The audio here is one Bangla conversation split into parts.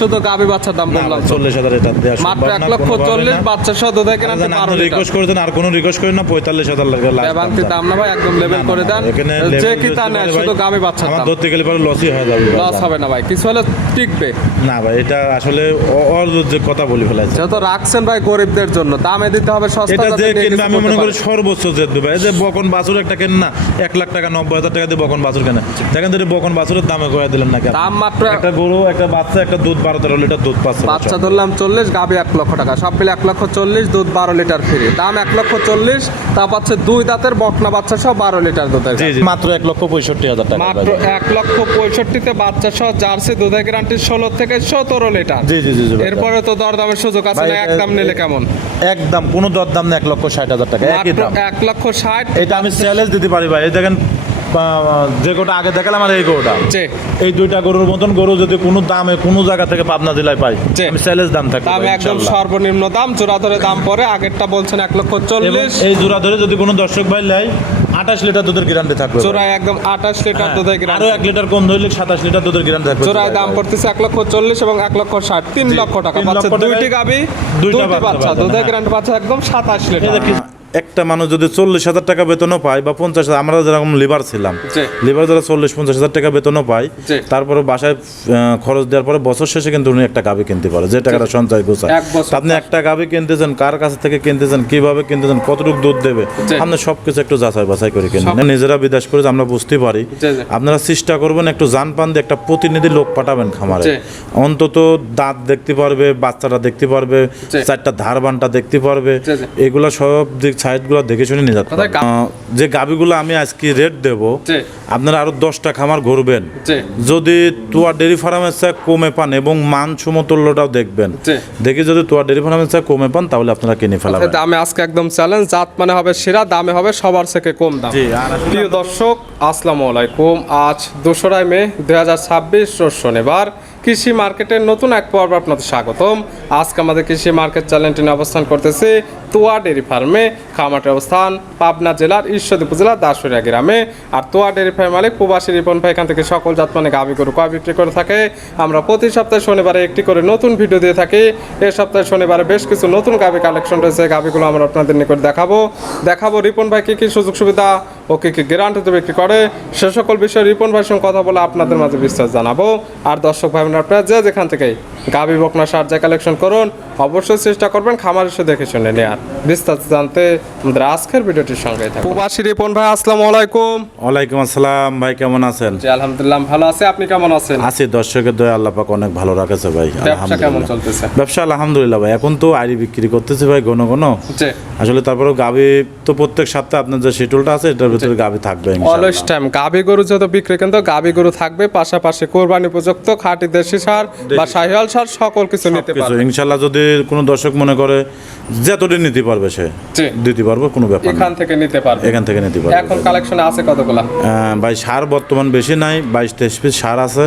শুধু গাবি বাচ্চার দাম বললাম 40,000 এটা দেয়া মাত্র 1,40,000 বাচ্চা সহ দুধ এখানে 12 রিকোয়েস্ট করে দেন আর কোনো রিকোয়েস্ট করেন না 45,000 লাগে বাংতি দাম না ভাই একদম লেভেল করে দেন যে কি তা নেয় শুধু গাবি বাচ্চার দাম ধরতে গেলে পরে লসই হয়ে যাবে লস হবে না ভাই কিছু হলে টিকবে না ভাই এটা আসলে যে কথা বলি ফেলাইছে যত রাখছেন ভাই গরিবদের জন্য দামে দিতে হবে সস্তা এটা যে কিনবে আমি মনে করি সর্বোচ্চ জেদ ভাই যে বকন বাছুর একটা কেন না 1 লাখ টাকা 90,000 টাকা দিয়ে বকন বাছুর কেন দেখেন যদি বকন বাছুরের দামে কয়ে দিলেন না দাম মাত্র একটা গরু একটা বাচ্চা একটা দুধ 12-13 লিটার দুধ পাচ্ছে বাচ্চা ধরলাম 40 গাবি 1 লক্ষ টাকা সব মিলে 1,40,000 দুধ 12 লিটার ফ্রি দাম 1,40,000 তা পাচ্ছে দুই দাঁতের বকনা বাচ্চা সহ 12 লিটার দুধের জি জি মাত্র 1,65,000 টাকা মাত্র 1,65,000 তে বাচ্চা সহ জার্সি দুধের গ্যারান্টি 16 থেকে 17 লিটার জি জি জি এরপরে তো দরদামের সুযোগ আছে না একদম নিলে কেমন একদম কোনো দরদাম না 1,60,000 টাকা একই দাম 1,60,000 এটা আমি চ্যালেঞ্জ দিতে পারি ভাই এই দেখেন যে গোটা আগে দেখালাম আর এই গরুটা এই দুইটা গরুর মতন গরু যদি কোনো দামে কোনো জায়গা থেকে পাবনা জেলায় পাই আমি চ্যালেঞ্জ দাম থাকবে দাম একদম সর্বনিম্ন দাম জোড়া ধরে দাম পরে আগেরটা বলছেন 1,40,000 এই জোড়া ধরে যদি কোনো দর্শক ভাই লাই 28 লিটার দুধের গ্যারান্টি থাকবে জোড়ায় একদম 28 লিটার দুধের গ্যারান্টি আরো 1 লিটার কম ধরলে 27 লিটার দুধের গ্যারান্টি থাকবে জোড়ায় দাম পড়তেছে 1,40,000 এবং 1,60,000 3 লক্ষ টাকা পাচ্ছে দুইটি গাবি দুইটি বাচ্চা দুধের গ্যারান্টি পাচ্ছে একদম 27 লিটার একটা মানুষ যদি 40,000 টাকা বেতনও পায় বা 50,000 আমরা যেরকম লিভার ছিলাম লিভার যারা 40-50,000 টাকা বেতনও পায় তারপরে বাসায় খরচ দেওয়ার পরে বছর শেষে কিন্তু উনি একটা গাবি কিনতে পারে যে টাকাটা সঞ্চয় গোছায় আপনি একটা গাবি কিনতেছেন কার কাছ থেকে কিনতেছেন কিভাবে কিনতেছেন কতটুকু দুধ দেবে আপনি সবকিছু একটু যাচাই বাছাই করে কিনবেন নিজেরা বিদেশ করে আমরা বুঝতে পারি আপনারা চেষ্টা করবেন একটু জান পান দিয়ে একটা প্রতিনিধি লোক পাঠাবেন খামারে অন্তত দাঁত দেখতে পারবে বাচ্চাটা দেখতে পারবে চারটা ধারবানটা দেখতে পারবে এগুলা সব দিক সাইডগুলো দেখে শুনে নিয়ে যাচ্ছে যে গাবিগুলো আমি আজকে রেট দেব আপনারা আরো 10টা খামার ঘুরবেন যদি তোয়া ডেরি ফার্মের চেয়ে কমে পান এবং মান সমতুল্যটাও দেখবেন দেখে যদি তোয়া ডেরি ফার্মের চেয়ে কমে পান তাহলে আপনারা কিনে ফেলাবেন দামে আজকে একদম চ্যালেঞ্জ জাত মানে হবে সেরা দামে হবে সবার থেকে কম দাম প্রিয় দর্শক আসসালামু আলাইকুম আজ 2রা মে 2026 রোজ শনিবার কৃষি মার্কেটের নতুন এক পর্ব আপনাদের স্বাগতম আজকে আমাদের কৃষি মার্কেট চ্যানেলটি নিয়ে অবস্থান করতেছি তোয়া ডেরি ফার্মে খামারের অবস্থান পাবনা জেলার ঈশ্বরদী উপজেলার দাসুরিয়া গ্রামে আর তোয়া ডেরি ফার্ম মালিক প্রবাসী রিপন ভাই এখান থেকে সকল জাত মানে গাভী গরু কয় বিক্রি করে থাকে আমরা প্রতি সপ্তাহে শনিবারে একটি করে নতুন ভিডিও দিয়ে থাকি এই সপ্তাহে শনিবারে বেশ কিছু নতুন গাভী কালেকশন রয়েছে গাভীগুলো আমরা আপনাদের নিকট দেখাবো রিপন ভাই কি সুযোগ সুবিধা ও কি গ্যারান্টিতে বিক্রি করে সে সকল বিষয়ে রিপন ভাইয়ের সঙ্গে কথা বলে আপনাদের মাঝে বিস্তার জানাবো আর দর্শক ভাই আপনারা যেখান থেকে গাভী বকনা সার যা কালেকশন করুন অবশ্যই চেষ্টা করবেন খামার এসে দেখে শুনে নেয়ার বিস্তারিত জানতে আমাদের আজকের ভিডিওটির সঙ্গে থাকুন প্রবাসী রিপন ভাই আসসালামু আলাইকুম ওয়ালাইকুম আসসালাম ভাই কেমন আছেন জি আলহামদুলিল্লাহ ভালো আছি আপনি কেমন আছেন আছি দর্শকের দয়া আল্লাহ পাক অনেক ভালো রাখেছে ভাই ব্যবসা কেমন চলতেছে ব্যবসা আলহামদুলিল্লাহ ভাই এখন তো আইডি বিক্রি করতেছি ভাই ঘন ঘন জি আসলে তারপরে গাভী তো প্রত্যেক সপ্তাহে আপনার যে শিডিউলটা আছে এটার ভিতরে গাভী থাকবে অলওয়েজ টাইম গাভী গরু যত বিক্রি কিন্তু গাভী গরু থাকবে পাশাপাশি কোরবানি উপযুক্ত খাঁটি দেশি সার বা শাহিওয়াল সার সকল কিছু নিতে পারবে ইনশাআল্লাহ যদি কোনো দর্শক মনে করে যতদিন নিতে পারবে সে দিতে পারবো কোনো ব্যাপার এখান থেকে নিতে পারবে এখন কালেকশনে আছে কতগুলা ভাই সার বর্তমান বেশি নাই 22-23 পিস সার আছে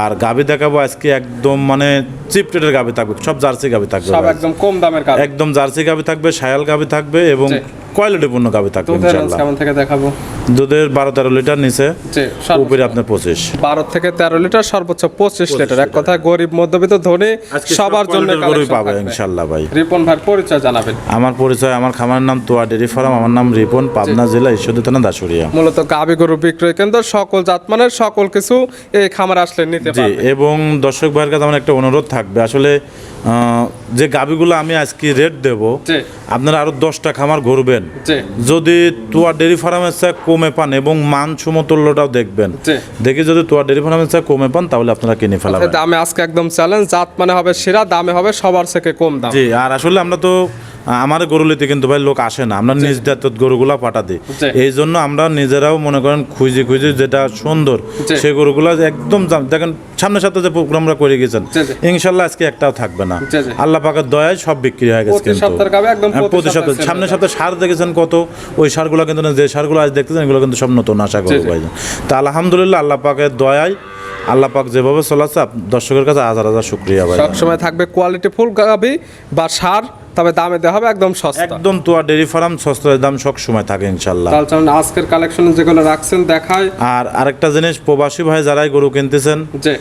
আর গাভী দেখাবো আজকে একদম মানে চিপ রেটের গাভী থাকবে সব জার্সি গাভী থাকবে সব একদম কম দামের গাভী একদম জার্সি গাভী থাকবে শায়াল গাভী থাকবে এবং কোয়ালিটিপূর্ণ গাভী থাকবে ইনশাআল্লাহ কেমন থেকে দেখাবো দুধের 12-13 লিটার নিচে উপরে আপনার 25 12 থেকে 13 লিটার সর্বোচ্চ 25 লিটার এক কথায় গরিব মধ্যবিত্ত ধনী সবার জন্য গরুই পাবে ইনশাআল্লাহ ভাই রিপন ভাই পরিচয় জানাবেন আমার পরিচয় আমার খামারের নাম তোয়া ডেরি ফার্ম আমার নাম রিপন পাবনা জেলা ঈশ্বরদী থানা দাসুরিয়া মূলত গাভী গরু বিক্রয় কেন্দ্র সকল জাতমানের সকল কিছু এই খামার আসলে নিতে পারবে এবং দর্শক ভাইয়ের কাছে আমার একটা অনুরোধ থাকবে আসলে যে গাভীগুলো আমি আজকে রেট দেব আপনারা আরো 10টা খামার ঘুরবেন যদি তোয়া ডেরি ফার্মের চেয়ে কমে পান এবং মান সমতুল্যটাও দেখবেন দেখে যদি তোয়া ডেরি ফার্মের চেয়ে কমে পান তাহলে আপনারা কিনে ফেলাবেন দামে আজকে একদম চ্যালেঞ্জ জাত মানে হবে সেরা দামে হবে সবার থেকে কম দাম জি আর আসলে আমরা তো আমার গরু লিতে কিন্তু ভাই লোক আসে না আমরা নিজ দায়িত্ব গরুগুলা পাঠা দিই এই জন্য আমরা নিজেরাও মনে করেন খুঁজে যেটা সুন্দর সেই গরুগুলা একদম দেখেন সামনের সাথে যে প্রোগ্রামরা করে গেছেন ইনশাল্লাহ আজকে একটাও থাকবে না আল্লাহ পাকের দয়ায় সব বিক্রি হয়ে গেছে কিন্তু প্রতি সপ্তাহে সামনের সপ্তাহে সার দেখেছেন কত ওই সারগুলো কিন্তু যে সারগুলো আজ দেখতেছেন এগুলো কিন্তু সব নতুন আশা করবো ভাই তা আলহামদুলিল্লাহ আল্লাহ পাকের দয়ায় আল্লাহ পাক যেভাবে চলাচ্ছে দর্শকের কাছে হাজার হাজার শুকরিয়া ভাই সবসময় থাকবে কোয়ালিটি ফুল গাভী বা সার তবে দামে দেওয়া হবে একদম সস্তা। একদম তোয়া ডেইরি ফার্ম সস্তা দাম সব সময় থাকে ইনশাআল্লাহ। তাহলে চলুন আজকের কালেকশন যেগুলো রাখছেন দেখায়। আর আরেকটা জিনিস, প্রবাসী ভাই যারাই গরু কিনতেছেন, জি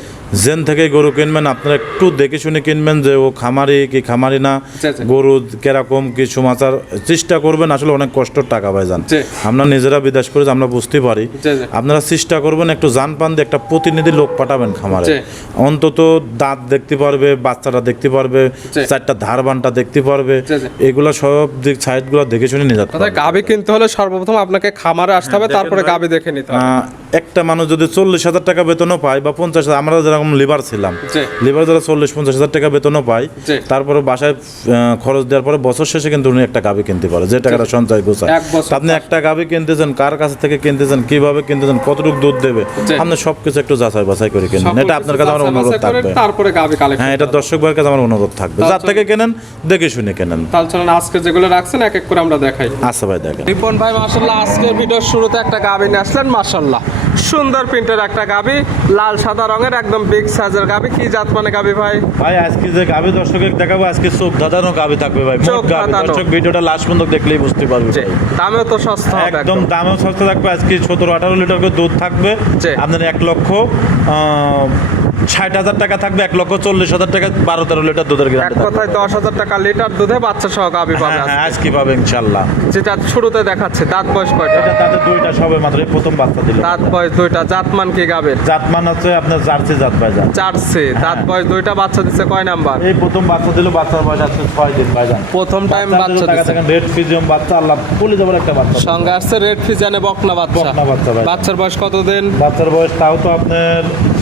জেন থেকে গরু কিনবেন আপনারা একটু দেখে শুনে কিনবেন যে ও খামারি কি খামারি না, জি, জি। গরু কিরকম কি সমাচার চেষ্টা করবেন। আসলে অনেক কষ্টের টাকা ভাইজান, জি। আমরা নিজেরা বিদেশ করে আমরা বুঝতে পারি। জি, জি। আপনারা চেষ্টা করবেন একটু জান পান দিয়ে একটা প্রতিনিধি লোক পাঠাবেন খামারে, জি। অন্তত দাঁত দেখতে পারবে, বাচ্চাটা দেখতে পারবে, জি। চারটা ধারবানটা দেখতে পারবে, জি, জি। এগুলা সব দিক সাইডগুলো দেখে শুনে নিয়ে যেতে তাহলে পারবে। গাবি কিনতে হলে সর্বপ্রথম আপনাকে খামারে আসতে হবে, তারপরে গাবি দেখে নিতে হবে। একটা মানুষ যদি 40,000 টাকা বেতনও পায় বা 50,000, আমরা যেরকম লিভার ছিলাম, জি। লিভার যারা 40-50,000 টাকা বেতনও পায়, জি। তারপরে বাসায় খরচ দেওয়ার পরে বছর শেষে কিন্তু উনি একটা গাভি কিনতে পারে, যে টাকাটা সঞ্চয় গোছায়। এক বছর আপনি একটা গাভি কিনতেছেন, কার কাছে থেকে কিনতেছেন, কিভাবে কিনতেছেন, কতটুকু দুধ দেবে, জি। আপনি সবকিছু একটু যাচাই বাছাই করে কিনবেন। সবকিছু এটা আপনার কাছে আমার যাচাই অনুরোধ বাছাই করে থাকবে। তারপরে গাবি কালেকশন। হ্যাঁ, এটা দর্শক ভাইয়ের কাছে আমার অনুরোধ থাকবে, যার থেকে কেনেন দেখে শুনে কেনেন। তাহলে চলুন আজকে যেগুলো রাখছেন এক এক করে আমরা দেখাই। আচ্ছা ভাই, দেখেন। রিপন ভাই মাশাআল্লাহ আজকের ভিডিওর শুরুতে একটা গাবি নিয়ে আসলেন, মাশাআল্লাহ সুন্দর প্রিন্টের একটা গাবি, লাল সাদা রঙের একদম বিগ সাইজের গাবি। কি জাত মানে গাবি ভাই? ভাই আজকে যে গাভি দর্শকের দেখাবো, আজকে চোখ ধাঁধানো গাভি থাকবে ভাই, চোখ মোট গাভি। ধাঁধানো। দর্শক ভিডিওটা লাস্ট পর্যন্ত দেখলেই বুঝতে পারবে জি, ভাই। দামেও তো সস্তা হবে একদম দামও সস্তা থাকবে। আজকে 17-18 লিটার করে দুধ থাকবে। জি। আপনার 1,60,000 টাকা থাকবে, 1,40,000 টাকা 12-13 লিটার দুধের এক গ্যারান্টি থাকবে। কথায় 10,000 টাকা লিটার দুধে বাচ্চা সহ গাবি পাবে হ্যাঁ, আজকে। আজকে পাবে ইনশাআল্লাহ। যেটা শুরুতে দেখাচ্ছে দাঁত বয়স কয়টা? এটা তাদের দুইটা সবে মাত্র এই প্রথম বাচ্চা দিল। দাঁত বয়স দুইটা। জাতমান কি গাবের? জাতমান হচ্ছে আপনার জার্সি জাত ভাইজান। চারছে। দাঁত বয়স দুইটা। বাচ্চা দিচ্ছে কয় নাম্বার? এই প্রথম বাচ্চা দিল, বাচ্চার বয়স আছে 6 দিন ভাইজান। প্রথম টাইম বাচ্চা দিচ্ছে। রেড ফিজিয়াম বাচ্চা, আল্লাহ বলে যাবার একটা বাচ্চা। সঙ্গে আসছে রেড ফিজানে বকনা বাচ্চা। বকনা বাচ্চা ভাই। বাচ্চার বয়স কত দিন? বাচ্চার বয়স তাও তো আপনার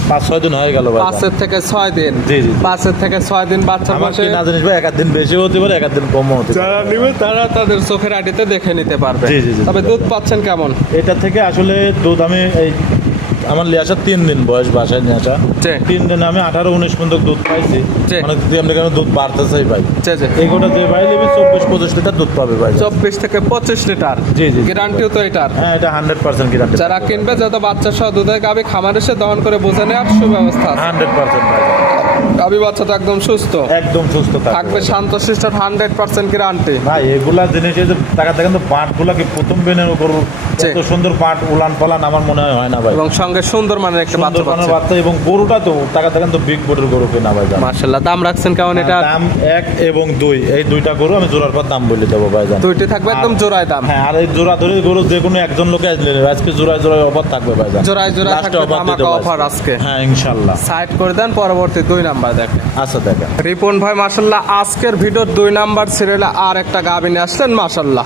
5-6 দিন হয়ে গেল ভাই। 5 থেকে 6 দিন। জি, জি, জি। 5 থেকে 6 দিন বাচ্চার আমার বয়সে কি না জানিস ভাই, এক দিন বেশি হতে পারে, এক দিন কমও হতে পারে। যারা নিবে তারা তাদের চোখের আইডিতে দেখে নিতে পারবে। জি, জি, জি, তবে জি। দুধ পাচ্ছেন কেমন? এটা থেকে আসলে দুধ আমি এই আমার নিয়ে আসা 3 দিন বয়স, বাসায় নিয়ে আসা জি। 3 দিনে আমি 18-19 পর্যন্ত দুধ পাইছি। জি। মানে যদি আমরা কেন দুধ বাড়তেছেই ভাই, জি, জি। এগুলো যে ভাই নেবে 24-25 লিটার দুধ পাবে ভাই। 24 থেকে 25 লিটার। জি, জি। গ্যারান্টিও তো এটার। হ্যাঁ, এটা 100% গ্যারান্টি। যারা কিনবে যত বাচ্চা সহ দুধের গাবি খামার এসে দহন করে বুঝে নেওয়ার সুব্যবস্থা আছে। 100% ভাই, গাবি বাচ্চা তো একদম সুস্থ একদম সুস্থ থাকবে, শান্তশিষ্ট 100% গ্যারান্টি। ভাই। এগুলা জিনিস এই যে টাকা দেখেন তো, পাটগুলা কি প্রথম বেনে করবো, জি। এত সুন্দর পাট উলান পালান আমার মনে হয় না ভাই। এবং সঙ্গে সুন্দর মানের একটা বাচ্চা সুন্দরবনের পাচ্ছে। বাচ্চা, এবং গরুটা তো টাকা দেখেন তো বিগ বোর্ডের গরু কিনা ভাই। মাশাআল্লাহ দাম রাখছেন কেমন এটা? দাম 1 এবং 2, এই দুইটা গরু আমি জোড়ার পর দাম বলে দেবো ভাই। দুইটি থাকবে একদম জোড়ায় দাম। হ্যাঁ, আর এই জোড়া ধরে গরু যে কোনো একজন লোকে আসলে নেবে। আজকে জোড়ায় জোড়ায় অফার থাকবে ভাই। জোড়ায় জোড়ায় লাস্টে থাকবে অফার ধামাকা দিতে অফার আজকে। হ্যাঁ, ইনশাআল্লাহ। সাইড করে দেন, পরবর্তী 2 নাম্বার দেখেন। আচ্ছা, দেখেন। রিপন ভাই মাশাআল্লাহ আজকের ভিডিওর 2 নাম্বার সিরিয়ালে আর একটা গাবি নিয়ে আসলেন, মাশাআল্লাহ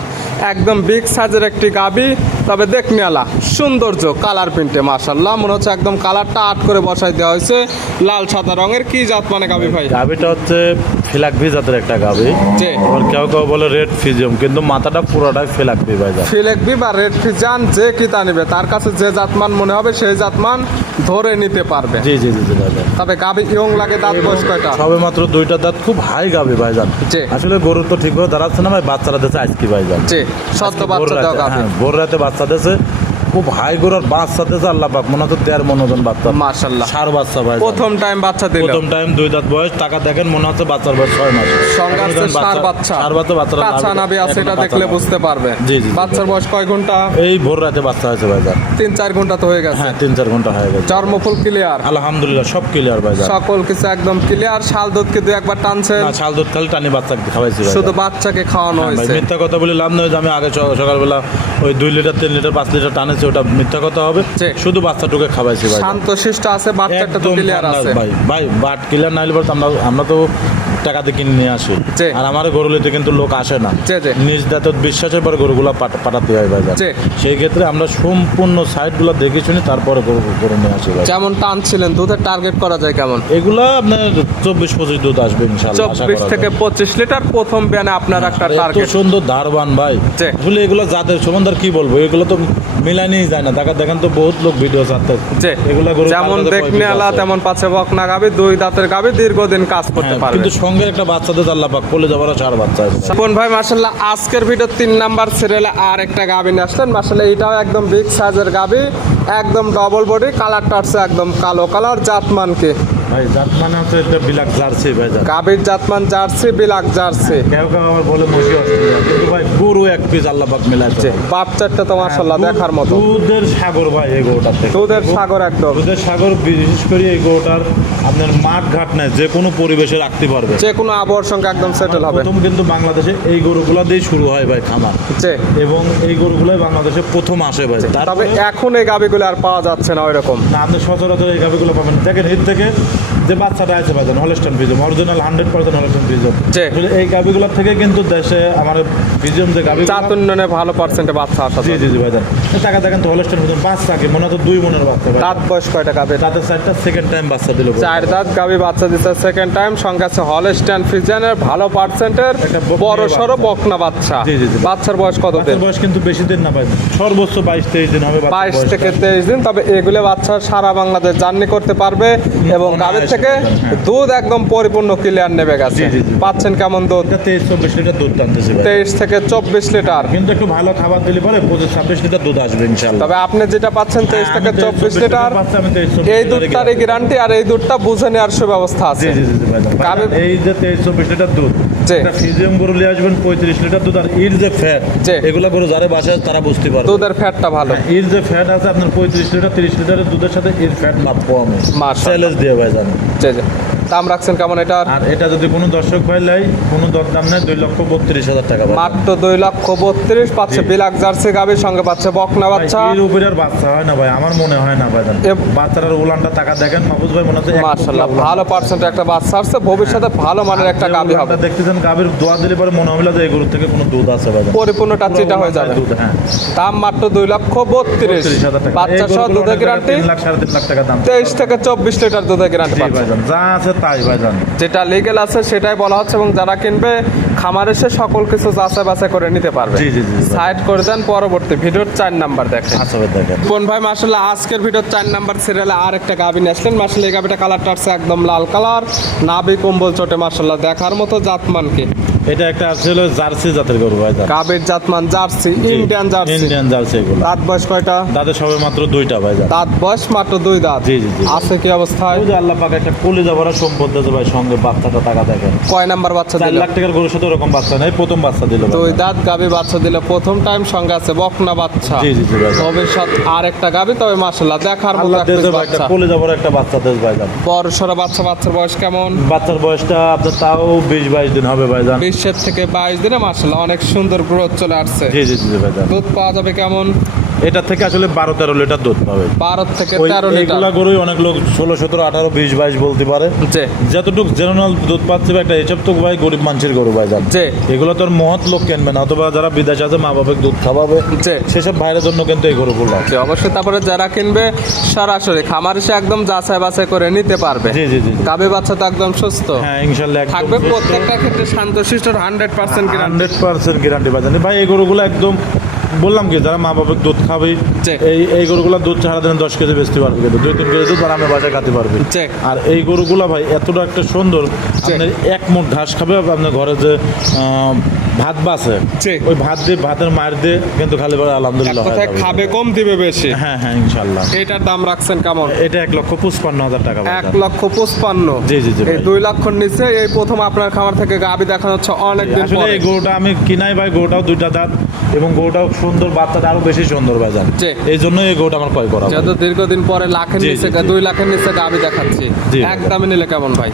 একদম বিগ সাইজের একটি গাবি। তবে দেখনি আলা সৌন্দর্য কালার প্রিন্টে মাশাআল্লাহ, মনে হচ্ছে একদম কালারটা আট করে বসাই দেওয়া হয়েছে, লাল সাদা রঙের। কি জাত মানে গাবি ভাই? গাভিটা হচ্ছে ফিলাকভি জাতের একটা গাভি। জি। আবার কেউ কেউ বলে রেড ফিজিয়াম, কিন্তু মাথাটা পুরোটাই ফিলাকভি ভাই। ফিলেকবি বা রেড ফিজান যে কিতা নিবে তার কাছে যে জাতমান মনে হবে সেই জাতমান ধরে নিতে পারবে। জি, জি, জি, জি ভাই। তবে গাবি ইয়ং লাগে। দাঁত বয়স কয়টা? সবে মাত্র 2টা দাঁত, খুব হাই গাভি ভাইজান। জি। আসলে গরু তো ঠিকভাবে দাঁড়াচ্ছে না ভাই, বাচ্চারা দিচ্ছে আজকে ভাইজান। জি, সদ্য বাচ্চা দেওয়া গাবি। ভোর রাতে বাচ্চা দিয়েছে, খুব হাই গরুর বাচ্চা দিয়েছে, আল্লাহ পাক মনে হচ্ছে 13 মন ওজন বাচ্চা। মাশাআল্লাহ সার বাচ্চা ভাই। প্রথম টাইম বাচ্চা দিল। প্রথম টাইম 2 দাঁত বয়স, টাকা দেখেন মনে হচ্ছে বাচ্চার বয়স 6 মাস। সঙ্গে আসছে ষাঁড় বাচ্চা। সার বাচ্চা, বাচ্চারা কাঁচা নাভি আছে, এটা দেখলে বুঝতে পারবে। জি, জি, জি। বাচ্চার বয়স কয় ঘন্টা? এই ভোর রাতে বাচ্চা হয়েছে ভাইজান। 3-4 ঘন্টা তো হয়ে গেছে। হ্যাঁ, 3-4 ঘন্টা হয়ে গেছে। চর্মফুল ক্লিয়ার, আলহামদুলিল্লাহ সব ক্লিয়ার ভাইজান। সকল কিছু একদম ক্লিয়ার। শাল দুধ কি 2-1 টানছেন? না, শাল দুধ খালি টানি বাচ্চা খাওয়াইছি ভাই। শুধু বাচ্চাকে খাওয়ানো ভাই, হয়েছে। মিথ্যা কথা বলে লাভ নয় যে আমি আগে সকালবেলা ওই 2 লিটার 3 লিটার 5 লিটার টানেছি, ওটা মিথ্যা কথা হবে। জি। শুধু বাচ্চাটুকে খাওয়াইছি ভাই। শান্ত শিষ্ট আছে, বাচ্চাটা তো একদম ক্লিয়ার ঠান্ডা আছে। ভাই। ভাই বাট ক্লিয়ার না হলে পরে তো আমরা তো টাকা দিয়ে কিনে নিয়ে আসি। জি। আর আমার গরু লিতে কিন্তু লোক আসে না। জি, জি। নিজ দাঁত বিশ্বাসের পরে গরুগুলো পাঠাতে হয় ভাই। জি। সেই ক্ষেত্রে আমরা সম্পূর্ণ সাইডগুলো দেখে শুনি তারপরে গরু নিয়ে আসি ভাই। যেমন টানছিলেন দুধের টার্গেট করা যায় কেমন? এগুলো আপনার 24-25 দুধ আসবে ইনশাআল্লাহ, আশা 24 করা থেকে যায়। 25 লিটার প্রথম ব্যানে আপনার একটা আর এত টার্গেট। সুন্দর ধারবান ভাই। জি। আসলে এগুলো জাতের সম্বন্ধে আর কি বলবো, এগুলো তো মিলানিই যায় না। দেখেন তো বহুত লোক ভিডিও ছাড়তে, জি। এগুলা গরু যেমন পালতে দেখনি পয়সা আলা আছে। তেমন পাচ্ছে বকনা গাবি, 2 দাঁতের গাবি, দীর্ঘদিন কাজ করতে হ্যাঁ, পারবে। কিন্তু সঙ্গে একটা বাচ্চাদের আল্লাহ পাক কোলে যাবার 4 বাচ্চা আছে। স্বপন ভাই মাশাআল্লাহ আজকের ভিডিও 3 নাম্বার সিরিয়ালে আর একটা গাবি নিয়ে আসলেন, মাশাআল্লাহ এটাও একদম বিগ সাইজের গাবি, একদম ডবল বডি, কালারটা হচ্ছে একদম কালো কালার। জাতমান কি? ভাই জাত মানে হচ্ছে এটা বিলাক জার্সি ভাই জাত। গাভীর জাতমান জার্সি, বিলাক জার্সি। কেউ কেউ আবার বলে মসি অস্ট্রেলিয়া, কিন্তু ভাই গরু এক পিস আল্লাহ পাক মিলাইছে। বাচ্চাটা তো মাশাআল্লাহ দেখার মতো। দুধের সাগর ভাই এই গরুটার থেকে। দুধের সাগর একদম। দুধের সাগর, বিশেষ করে এই গরুটার আপনার মাঠ ঘাট নাই, যে কোনো পরিবেশে রাখতে পারবে, যে কোনো আবহাওয়ার সঙ্গে একদম সেটেল হবে। প্রথম কিন্তু বাংলাদেশে এই গরুগুলা দিয়ে শুরু হয় ভাই খামার, এবং এই গরুগুলাই বাংলাদেশে প্রথম আসে ভাই। তবে এখন এই গাভীগুলো আর পাওয়া যাচ্ছে না ওইরকম। না, আপনি সচরাচর এই গাভীগুলো পাবেন। দেখেন এর থেকে যে বাচ্চাটা আছে ভাই, হলস্টাইন ফ্রিজিয়াম, অরিজিনাল 100% হলস্টাইন ফ্রিজিয়াম। এই গাভীগুলোর থেকে কিন্তু দেশে আমার ফ্রিজিয়াম যে গাভী জাত উন্নয়নে ভালো পার্সেন্টে বাচ্চা আসা। জি জি জি ভাই। টাকা দেখেন তো হলস্টাইন ফ্রিজিয়াম বাচ্চা কি মনে হতো 2 মনের বাচ্চা ভাই। দাঁত বয়স কয়টা গাভী? তাতে 4টা সেকেন্ড টাইম বাচ্চা দিল। 4 দাঁত গাভী বাচ্চা দিচ্ছে সেকেন্ড টাইম। সঙ্গে আছে হলস্টাইন ফ্রিজিয়ানের ভালো পার্সেন্টের বড় সড়ো বকনা বাচ্চা। জি জি জি। বাচ্চার বয়স কত দিন? বয়স কিন্তু বেশি দিন না ভাই, সর্বোচ্চ 22-23 দিন হবে। 22 থেকে 23 দিন। তবে এগুলো বাচ্চা সারা বাংলাদেশ জার্নি করতে পারবে এবং গাভীর থেকে দুধ একদম পরিপূর্ণ ক্লিয়ার নেবে গেছে। পাচ্ছেন কেমন দুধ? 23-24 লিটার দুধ টানতেছে ভাই। 23 থেকে 24 লিটার। কিন্তু একটু ভালো খাবার দিলে পরে 25-26 লিটার দুধ আসবে ইনশাআল্লাহ। তবে আপনি যেটা পাচ্ছেন 23 থেকে 24 লিটার, এই দুধটারই গ্যারান্টি আর এই দুধটা বুঝে নেওয়ার সুব্যবস্থা আছে। জি জি জি ভাই। এই যে 23-24 লিটার দুধ, একটা ফ্রিজিয়াম গরু নিয়ে আসবেন 35 লিটার দুধ, আর এর যে ফ্যাট, এগুলা গরু যারা বাসায় তারা বুঝতে পারবে দুধের ফ্যাটটা ভালো। এর যে ফ্যাট আছে আপনার 35 লিটার 30 লিটারের দুধের সাথে এর ফ্যাট মাপ কম। চ্যালেঞ্জ দিয়ে ভাই জানেন। জি জি। দাম রাখছেন কেমন এটা? আর এটা যদি কোনো দর্শক ভাই লাই, কোনো দরদাম নেই, 2,32,000 টাকা। মাত্র 2,32,000 পাচ্ছে বিলাক জার্সি গাভীর সঙ্গে পাচ্ছে বকনা বাচ্চা। এর উপরে আর বাচ্চা হয় না ভাই, আমার মনে হয় না ভাই। বাচ্চাটার উলানটা টাকা দেখেন মাহফুজ ভাই, মনে হচ্ছে মাশাআল্লাহ ভালো পার্সেন্ট একটা বাচ্চা আসছে। ভবিষ্যতে ভালো মানের একটা গাভী হবে। দেখতেছেন গাভীর দোয়া দিলে পরে মনে হবে যে এই গরু থেকে কোনো দুধ আছে ভাই, পরিপূর্ণ টাচিটা হয়ে যাবে। হ্যাঁ। দাম মাত্র 2,32,000 টাকা। বাচ্চা সহ দুধের গ্যারান্টি 3,00,000 3.5 লাখ টাকা দাম। 23 থেকে 24 লিটার দুধের গ্যারান্টি পাচ্ছে। যা আছে তাই ভাই জান, যেটা লিগ্যাল আছে সেটাই বলা হচ্ছে, এবং যারা কিনবে খামার এসে সকল কিছু যাচাই বাছাই করে নিতে পারবে। জি জি জি। সাইড করে দেন। পরবর্তী ভিডিওর 4 নাম্বার দেখেন। আচ্ছা ভাই দেখেন। কোন ভাই মাশাআল্লাহ আজকের ভিডিওর 4 নাম্বার সিরিয়ালে আর একটা গাভী নিয়ে আসলেন। মাশাআল্লাহ এই গাভীটা কালারটা আছে একদম লাল কালার, নাভি কম্বল চটে মাশাআল্লাহ দেখার মতো। জাতমান কি? এটা একটা আসলে জার্সি জাতের গরু ভাই। গাভীর জাতমান jersey, Indian jersey. Indian jersey এগুলো। দাঁত বয়স কয়টা? দাঁতের সবে মাত্র 2টা ভাই। দাঁত বয়স মাত্র 2 দাঁত। জি জি জি। আছে কি অবস্থায়? ওই যে আল্লাহ পাক একটা কলিজা ভরা সম্পদ দিয়েছে ভাই, সঙ্গে বাচ্চাটা টাকা দেখেন। কয় নাম্বার বাচ্চা 4 দিল? লাখ টাকার গরুর সাথে ওরকম বাচ্চা নেই, প্রথম বাচ্চা দিল। 2 দাঁত গাভী বাচ্চা দিল প্রথম টাইম। সঙ্গে আছে বকনা বাচ্চা। জি জি জি ভাই। ভবিষ্যৎ আর একটা গাভী, তবে মাশাআল্লাহ দেখার মতো আল্লাহ একটা দিয়েছে ভাই, একটা বাচ্চা। কলিজা ভরা একটা বাচ্চা দেশ ভাই জান। বড় সড়ো বাচ্চা। বাচ্চার বয়স কেমন? বাচ্চার বয়সটা আপনার তাও 20-22 দিন হবে ভাই জান। 20 থেকে 22 দিনে মাশাআল্লাহ অনেক সুন্দর গ্রোথ চলে আসছে। জি জি জি ভাই জান। দুধ পাওয়া যাবে কেমন? এটা থেকে আসলে 12-13 লিটার দুধ পাবে। 12 থেকে 13 লিটার। এগুলা গরুই অনেক লোক 16, 17, 18, 20, 22 বলতে পারে। জি। যতটুকু জেনারেল দুধ পাচ্ছে ভাই, একটা এসব তো ভাই গরিব মানুষের গরু ভাই জান। জি। এগুলো তো আর মহৎ লোক কিনবে না, অথবা যারা বিদেশে আছে মা বাবার দুধ খাওয়াবে, জি। সেসব ভাইয়ের জন্য কিন্তু এই গরুগুলো। অবশ্যই। তারপরে যারা কিনবে সরাসরি খামার এসে একদম যাচাই বাছাই করে নিতে পারবে। জি জি জি। গাভী বাচ্চা তো একদম সুস্থ। হ্যাঁ ইনশাআল্লাহ থাকবে প্রত্যেকটা ক্ষেত্রে শান্তশিষ্ট 100% গ্যারান্টি। 100% গ্যারান্টি পাচ্ছেন ভাই। এই গরুগুলো একদম বললাম কি, যারা মা বাবার দুধ খাবে, এই গরুগুলা দুধ সারাদিন 10 কেজি বেচতে পারবে, কিন্তু 2-3 কেজি দুধ আরামে বাসায় খাতে পারবে। আর এই গরুগুলা ভাই এতটা একটা সুন্দর, আপনার এক মুঠ ঘাস খাবে, আপনার ঘরে যে ভাত বাসে ওই ভাত দিয়ে, ভাতের মার দিয়ে কিন্তু খালি বলে আলহামদুলিল্লাহ খাবে, কম দিবে বেশি। হ্যাঁ হ্যাঁ ইনশাআল্লাহ। এটার দাম রাখছেন কেমন? এটা 1,55,000 টাকা। 1,55,000। জি জি জি। এই 2 লক্ষর নিচে এই প্রথম আপনার খামার থেকে গাভী দেখানো হচ্ছে অনেক দিন পরে। এই গরুটা আমি কিনাই ভাই, গরুটাও 2টা দাঁত এবং গরুটাও সুন্দর, বাচ্চাটা আরো বেশি সুন্দর ভাই জান। এই জন্য এই গরুটা আমার ক্রয় করা। যত দীর্ঘদিন পরে লাখের নিচে 2 লাখের নিচে গাভী দেখাচ্ছি, একদমই নিলে কেমন ভাই?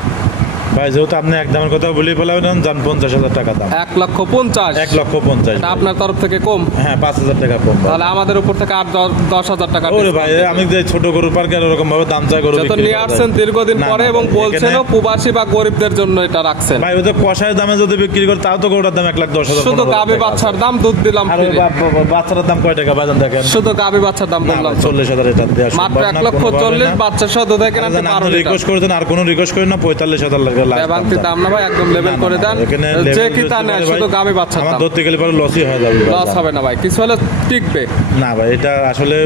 ভাই যেহেতু আপনি একদমের কথা বলি বললেন, যান 50,000 টাকা দাম। 1,50,000। 1,50,000 আপনার তরফ থেকে কম? হ্যাঁ 5,000 টাকা কম। তাহলে আমাদের উপর থেকে আর 10,000 টাকা। ওরে ভাই, আমি যে ছোট গরু পার্কে এরকম ভাবে দাম চাই গরু যত নিয়ে আসছেন দীর্ঘদিন পরে, এবং বলছেন প্রবাসী বা গরিবদের জন্য এটা রাখছেন ভাই। ওদের কষায় দামে যদি বিক্রি করে তাও তো গরুটার দাম 1,10,000। শুধু গাভী বাচ্চার দাম দুধ দিলাম। আর বাচ্চার দাম কয় টাকা ভাই দেখেন? শুধু গাভী বাচ্চার দাম বললাম 40,000। এটা দেয়া মাত্র 1,40,000 বাচ্চা সহ দুধে কিনা রিকোয়েস্ট করেছেন, আর কোনো রিকোয়েস্ট করেন না, 45,000 টাকা এটা লাস্ট ভাঙতি দাম না ভাই, একদম লেভেল করে দেন। এখানে যে কি তা নেয় শুধু গাবি বাচ্চা আমার ধরতে গেলে পরে লসই হয়ে যাবে ভাই। লস হবে না ভাই, কিছু হলে টিকবে না ভাই, এটা আসলে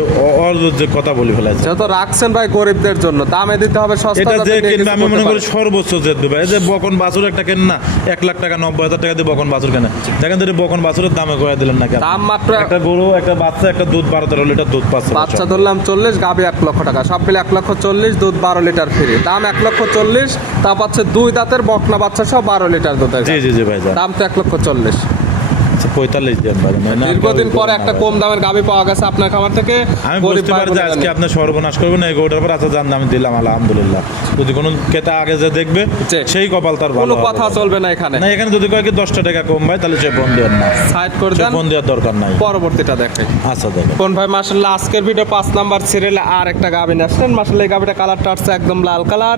যে কথা বলি ফেলাইছে। যেহেতু রাখছেন ভাই গরিবদের জন্য, দামে দিতে হবে সস্তা। এটা যাতে যে নিয়ে কিনবে কিছু আমি করতে মনে করি পারে। সর্বোচ্চ যে দেবে। এই যে বকন বাছুর একটা কেন না 1 লাখ টাকা 90,000 টাকা দিয়ে বকন বাছুর কেনে, দেখেন তো বকন বাছুরের দামে কয়ে দিলেন নাকি? দাম মাত্র একটা গরু একটা বাচ্চা একটা দুধ 12-13 লিটার দুধ পাচ্ছে। বাচ্চা ধরলাম 40, গাবি 1 লক্ষ টাকা, সব মিলে 1,40,000, দুধ 12 লিটার ফ্রি। দাম 1,40,000, তা পাচ্ছে 2 দাঁতের বকনা বাচ্চা সহ 12 লিটার দুধের জি গাভী। জি জি ভাই, দাম তো 1,40,000। 45 দেন ভাই। দীর্ঘদিন পরে একটা কম দামের গাভী পাওয়া গেছে আপনার খামার থেকে। আমি গরিব বুঝতে ভাই পারি যে বোনেরা আজকে নেই। আপনি সর্বনাশ করবেন এই গরুটার পর আচ্ছা জান আমি দিলাম আলহামদুলিল্লাহ। যদি কোনো ক্রেতা আগে যে দেখবে জি। সেই কপাল তার ভালো কোনো হবে। কথা চলবে না এখানে। না এখানে যদি কয় কি 10 টাকা কম ভাই তাহলে সে ফোন দেন না, সাইড করে সে দেন, ফোন দেওয়ার দরকার নাই। পরবর্তীটা দেখে আচ্ছা দেখেন কোন ভাই। মাশাআল্লাহ আজকের ভিডিও 5 নাম্বার সিরিয়ালে আর একটা গাভী নিয়ে আসলেন। মাশাআল্লাহ এই গাভীটা কালারটা হচ্ছে একদম লাল কালার।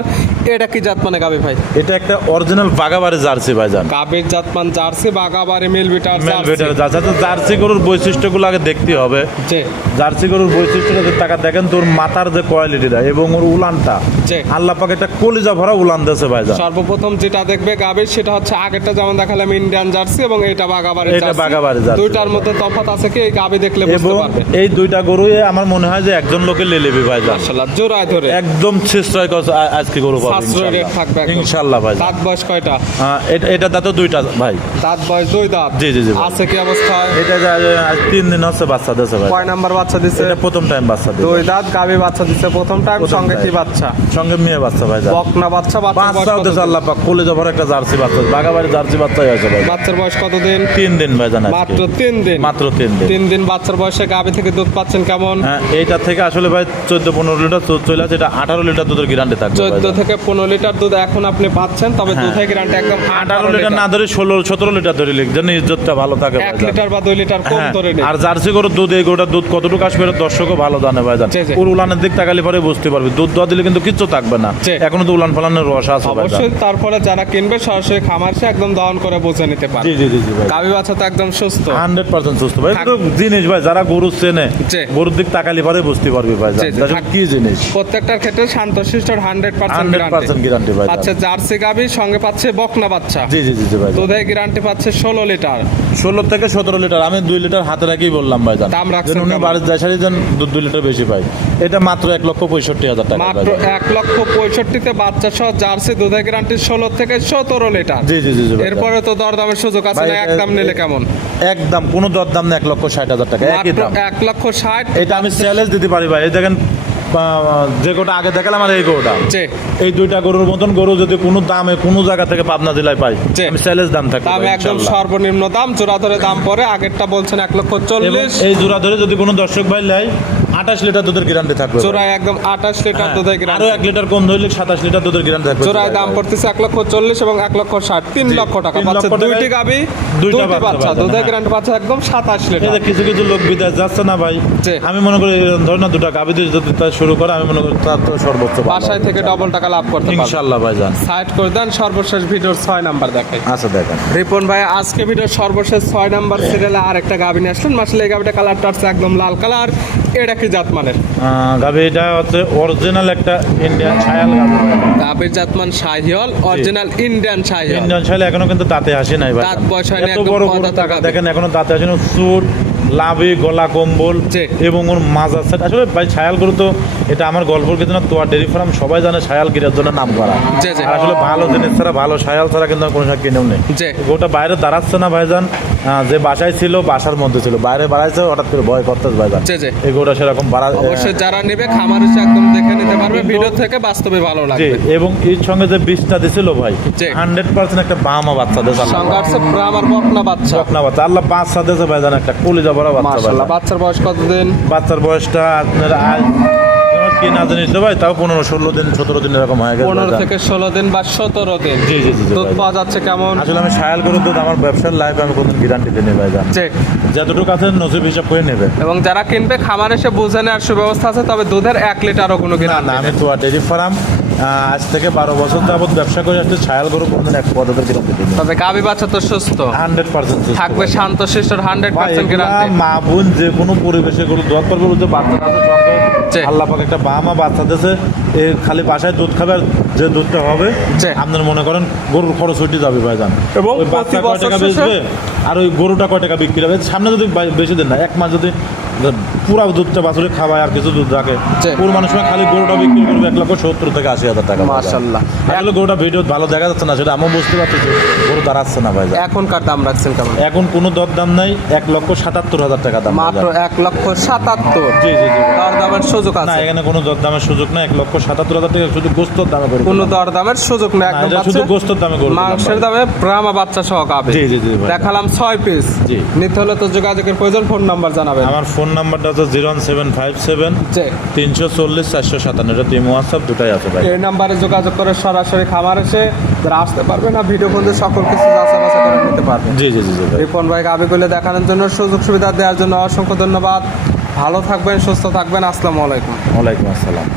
এটা কি জাত মানে গাভী ভাই? এটা একটা অরিজিনাল বাগাবাড়ি জার্সি ভাই জান। গাভীর জাতমান জার্সি, বাগাবাড়ি মিল বিটার মেল জার্সি। Better Jersey. তো জার্সি গরুর বৈশিষ্ট্যগুলো আগে দেখতে হবে। জি জার্সি গরুর বৈশিষ্ট্যটা যদি টাকা দেখেন তোর মাথার যে কোয়ালিটিটা এবং ওর উলানটা, জি। আল্লাহ পাক একটা কলিজা ভরা উলান দিয়েছে ভাই জান। সর্বপ্রথম যেটা দেখবে গাভীর সেটা হচ্ছে আগেরটা যেমন দেখালাম ইন্ডিয়ান জার্সি এবং এটা বাগাবাড়ি এটা জার্সি। বাগাবাড়ি জার্সি। দুইটার মধ্যে তফাৎ আছে কি এই গাভী দেখলে বুঝতে এবং পারবে। এই দুইটা গরুই আমার মনে হয় যে একজন লোকে লেলেবি ভাই জান। মাশাআল্লাহ জোড়ায় ধরে একদম শেষরায় আজকে গরু পাবো সাশ্রয় রেট থাকবে একদম। ইনশাআল্লাহ ভাই জান। দাঁত বয়স কয়টা? এটা দাঁতো দুইটা ভাই। দাঁত বয়স 2 দাঁত। জি, জি, জি ভাই। আছে কি অবস্থায়? এটা আজ 3 দিন হচ্ছে বাচ্চা দিয়েছে ভাই। কয় নাম্বার বাচ্চা দিছে? এটা প্রথম টাইম বাচ্চা দিয়েছে। 2 দাঁত গাভী বাচ্চা দিছে প্রথম টাইম। প্রথম সঙ্গে কি time। বাচ্চা? সঙ্গে মেয়ে বাচ্চা ভাই জান। বকনা বাচ্চা। বাচ্চার বয়স বাচ্চা কত হতেছে দিন? আল্লাহ পাক কলিজা ভরা একটা জার্সি বাচ্চা। বাগাবাড়ি জার্সি বাচ্চাই আছে ভাই। বাচ্চার বয়স কতদিন? 3 দিন ভাই জান। মাত্র 3 দিন। মাত্র 3 দিন। 3 দিন বাচ্চার বয়সে গাভী থেকে দুধ পাচ্ছেন কেমন? হ্যাঁ এইটা থেকে আসলে ভাই 14-15 লিটার দুধ চলে আছে। এটা 18 লিটার দুধের গ্যারান্টি থাকবে ভাই 14 জান। থেকে 15 লিটার দুধ এখন আপনি পাচ্ছেন, তবে হ্যাঁ। দুধের গ্যারান্টি একদম 18 লিটার না ধরে 16-17 লিটার ধরে লিখ যেন ইজ্জতটা ভালো থাকে ভাই 1 জান। লিটার বা 2 লিটার কম হ্যাঁ, ধরে নেই। আর জার্সি গরুর দুধ এই গরুটার দুধ কতটুকু আসবে এটা দর্শকও ভালো জানে ভাই জান। জি, জি। ওর উলানের দিক তাকালে পরে বুঝতে পারবে। দুধ দেওয়া দিলে কিন্তু কিচ্ছু থাকবে না, জি। এখনো তো উলান ফালানের রস আছে ভাই জান। অবশ্যই তারপরে যারা কিনবে সরাসরি খামার সে একদম দহন করে বুঝে নিতে পারে। জি জি জি জি ভাই গাভী বাচ্চা তো একদম সুস্থ। 100% সুস্থ ভাই। তো জিনিস ভাই যারা গরু চেনে জি। গরুর দিক তাকালে পরে বুঝতে পারবে ভাই জান। জি, জি। এটা কি জিনিস। প্রত্যেকটার ক্ষেত্রে শান্তশিষ্ট 100% 100% গ্যারান্টি ভাই জান। পাচ্ছে জার্সি গাভী, সঙ্গে পাচ্ছে বকনা বাচ্চা। জি জি জি জি ভাই জান। দুধের গ্যারান্টি পাচ্ছে 16 লিটার। 16 থেকে 17 লিটার। আমি 2 লিটার হাতে রাখি বললাম ভাই জান। দাম রাখছেন যেন উনি কেমন? বাড়ির দেশারি যেন 2 লিটার বেশি পাই। এটা মাত্র 1,65,000 টাকা ভাই মাত্র জান। 1,65,000-তে বাচ্চা সহ জার্সি দুধের গ্যারান্টি 16 থেকে 17 লিটার। জি জি জি জি ভাই জান। এরপরে তো দরদামের সুযোগ আছে ভাই, না? একদম নিলে কেমন? একদম কোনো দরদাম না, 1,60,000 টাকা একই মাত্র দাম। 1,60,000। এটা আমি চ্যালেঞ্জ দিতে পারি ভাই। এই দেখেন যে গোটা আগে দেখালাম আর এই গরুটা, জি। এই দুইটা গরুর মতন গরু যদি কোনো দামে কোনো জায়গা থেকে পাবনা জেলায় পাই জি। আমি চ্যালেঞ্জ দাম থাকবে দাম ভাই, একদম ইনশাআল্লাহ। সর্বনিম্ন দাম, জোড়া ধরে দাম পরে আগেরটা বলছেন এবং 1,40,000, এই জোড়া ধরে যদি কোনো দর্শক ভাই লাই 28 লিটার দুধের গ্যারান্টি থাকবে ভাই। জোড়ায় একদম 28 লিটার হ্যাঁ, দুধের আরো গ্যারান্টি। 1 লিটার কম ধরলে 27 লিটার দুধের গ্যারান্টি থাকবে জোড়ায় দাম পড়তেছে 1,40,000 এবং 1,60,000, 3 জি, লক্ষ টাকা 3 পাচ্ছে লক্ষ দুইটি টাকায় গাভী, দুইটা দুইটি বাচ্চা বাচ্চা। পাচ্ছেন, দুধের হ্যাঁ। গ্যারান্টি পাচ্ছে একদম 27 এই লিটার। যে কিছু কিছু লোক বিদেশ যাচ্ছে না ভাই, জি। আমি মনে করি এরকম ধর না দুটা গাভী দিয়ে যদি তা শুরু করে আমি মনে করি তার তো সর্বোচ্চ ভালো বাসায় হবে। থেকে ডবল টাকা লাভ করতে পারবে। ইনশাআল্লাহ ভাই জান। সাইড করে দেন, সর্বশেষ ভিডিওর 6 নাম্বার দেখাই। আচ্ছা দেখেন রিপন ভাই আজকে ভিডিওর সর্বশেষ 6 নাম্বার সিরিয়ালে আর একটা গাভী নিয়ে আসলেন। মাসলে এই গাভীটা কালারটা হচ্ছে একদম লাল কালার। এটা কি জাত মানের? গাভী এটা হচ্ছে অরিজিনাল একটা ইন্ডিয়ান ছায়াল গাভী। গাভীর জাতমান Sahiwal, original Indian Sahiwal. Indian ছায়াল এখনো কিন্তু দাঁতে আসে নাই ভাই। দাঁত বয়স হয়নি, এত একদম বড় পদা বড় টাকা গাভী। দেখেন এখনো দাঁতে আসেনি। চুট লাভি গলা কম্বল জি। এবং ওর মাজার সেট। আসলে ভাই ছায়াল গরু তো এটা আমার গল্পের কিছু না। তোয়া ডেরি ফার্ম সবাই জানে ছায়াল গিরার জন্য নাম করা। জি, জি। আর আসলে ভালো জিনিস ছাড়া ভালো ছায়াল ছাড়া কিন্তু আর কোনো শাক কিনেও নেই। জি। গোটা বাইরে দাঁড়াচ্ছে না ভাইজান। যে বাসায় ছিল বাসার মধ্যে ছিল, বাইরে বাড়াইছে হঠাৎ করে ভয় করতেছে ভাইজান। জি, জি। এই গোটা সেরকম বাড়া অবশ্যই যারা নেবে খামার এসে একদম দেখে নিতে পারবে, কিন্তু- ভিডিও থেকে বাস্তবে ভালো জি, লাগবে। এবং এর সঙ্গে যে বীজটা দিছিল ভাই জি। 100% একটা বামা বাচ্চা দেশ সঙ্গে আছে ব্রাহ্মার বকনা বাচ্চা। বকনা বাচ্চা আল্লাহ 5 দেশে ভাইজান একটা কলিজা ভরা বাচ্চা মাশাআল্লাহ, ভাইজান। বাচ্চার বয়স কতদিন? বাচ্চার বয়সটা আপনার আজ কি না জানিস তো ভাই, তাও 15-16 দিন 17 দিন এরকম হয়ে গেছে 15 ভাইজান। থেকে 16 দিন বা 17 দিন। জি জি জি জি দুধ ভাইজান। পাওয়া যাচ্ছে কেমন? আসলে আমি সায়াল গরুর দুধ আমার ব্যবসার লাইফে আমি কোনদিন গ্যারান্টি দিই ভাইজান। জি। যতটুকু আছে নসিব হিসাব করে নেবে। এবং যারা কিনবে খামার এসে বুঝে নেওয়ার সুব্যবস্থা আছে, তবে দুধের 1 লিটারও কোনো না গ্যারান্টি না, নেই। আমি তোয়া ডেরি ফার্ম আজ থেকে 12 বছর যাবত ব্যবসা করে আসছে, ছায়াল গরু কোনদিন এক পদার্থের গ্যারান্টি দিই তবে গাভী বাচ্চা তো সুস্থ 100% থাকবে, শান্ত শিষ্ট 100% গ্যারান্টি। মা বোন যে কোনো পরিবেশে গরু দোয়া করবে, যে বাচ্চা আছে সঙ্গে জি। আল্লাহ পাক একটা মা বাচ্চা দিয়েছে, এ খালি বাসায় দুধ খাবে, আর যে দুধটা হবে জি। আপনার মনে করেন গরুর খরচ হইতে যাবে ভাইজান, এবং ওই বাচ্চা প্রতি কয় বছর টাকা শেষে- বেচবে আর ওই গরুটা কয় টাকা বিক্রি হবে, সামনে যদি বেশি দিন না, এক মাস যদি পুরা দুধটা বাছুরে খাওয়ায় আর কিছু দুধ রাখে, জি। পুরো মানুষ খালি গরুটা বিক্রি করবে 1,70,000 থেকে 80,000 টাকা। মাশাআল্লাহ। আসলে গরুটা ভিডিও ভালো দেখা যাচ্ছে না, সেটা আমিও বুঝতে পারছি যে গরু দাঁড়াচ্ছে না ভাইজান। এখনকার দাম রাখছেন কেমন? এখন কোনো দর দাম নাই, 1,77,000 টাকা দাম মাত্র ভাইজান। 1,77,000। জি জি জি। দর দামের সুযোগ না, আছে? এখানে কোনো দর দামের সুযোগ নাই, 1,77,000 টাকা শুধু গোস্তর দামে করে কোনো দিলাম। দর দামের সুযোগ নেই, না, একদম এটা শুধু বাচ্চা গোস্তর দামে করে দিলাম মাংসের ভাই। দামে ব্রাহ্মা বাচ্চা সহ গাবে। জি জি জি ভাই। দেখালাম 6 পিস। জি। নিতে হলে তো যোগাযোগের প্রয়োজন, ফোন নাম্বার জানাবেন। আমার ফোন নাম্বারটা হচ্ছে 01757 জি। 340 457, এটা তিন হোয়াটসঅ্যাপ দুটাই আছে ভাই। এই নাম্বারে যোগাযোগ করে সরাসরি খামার এসে যারা আসতে পারবে না, ভিডিও কলে সকল কিছু যাচাই বাছাই করে নিতে পারবে। জি জি জি জি ভাই। রিপন ভাই গাবিগুলো দেখানোর জন্য, সুযোগ সুবিধা দেওয়ার জন্য অসংখ্য ধন্যবাদ। ভালো থাকবেন, সুস্থ থাকবেন। আসসালামু আলাইকুম। ওয়ালাইকুম আসসালাম।